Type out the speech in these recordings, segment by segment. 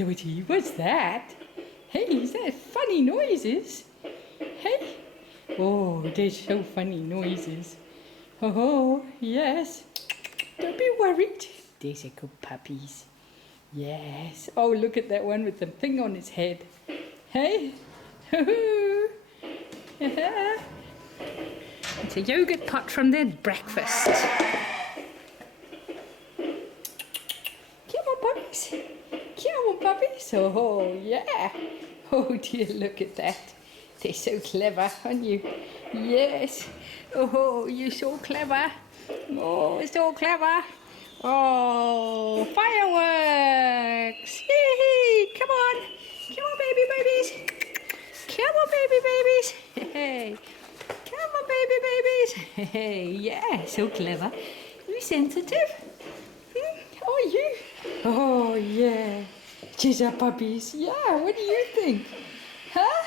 Dorothy, what's that? Hey, is that funny noises? Hey? Oh, they're so funny noises. Oh, yes. Don't be worried. These are good puppies. Yes. Oh, look at that one with the thing on its head. Hey? It's a yogurt pot from their breakfast. Come on, puppies. Come on, puppies. Oh, yeah. Oh, dear, look at that. They're so clever, aren't you? Yes. Oh, you're so clever. Oh, so clever. Oh, fireworks. Yay. Come on. Come on, baby babies. Come on, baby babies. Hey. Come on, baby babies. Hey, yeah, so clever. You sensitive? Oh, you? Oh, yeah. These are puppies. Yeah, what do you think? Huh?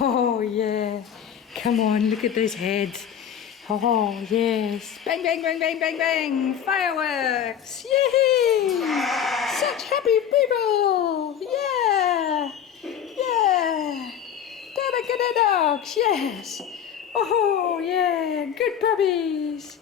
Oh, yeah. Come on, look at those heads. Oh, yes. Bang, bang, bang, bang, bang, bang. Fireworks. Yay! Such happy people. Yeah. Yeah. Dada, dogs. Yes. Oh, yeah. Good puppies.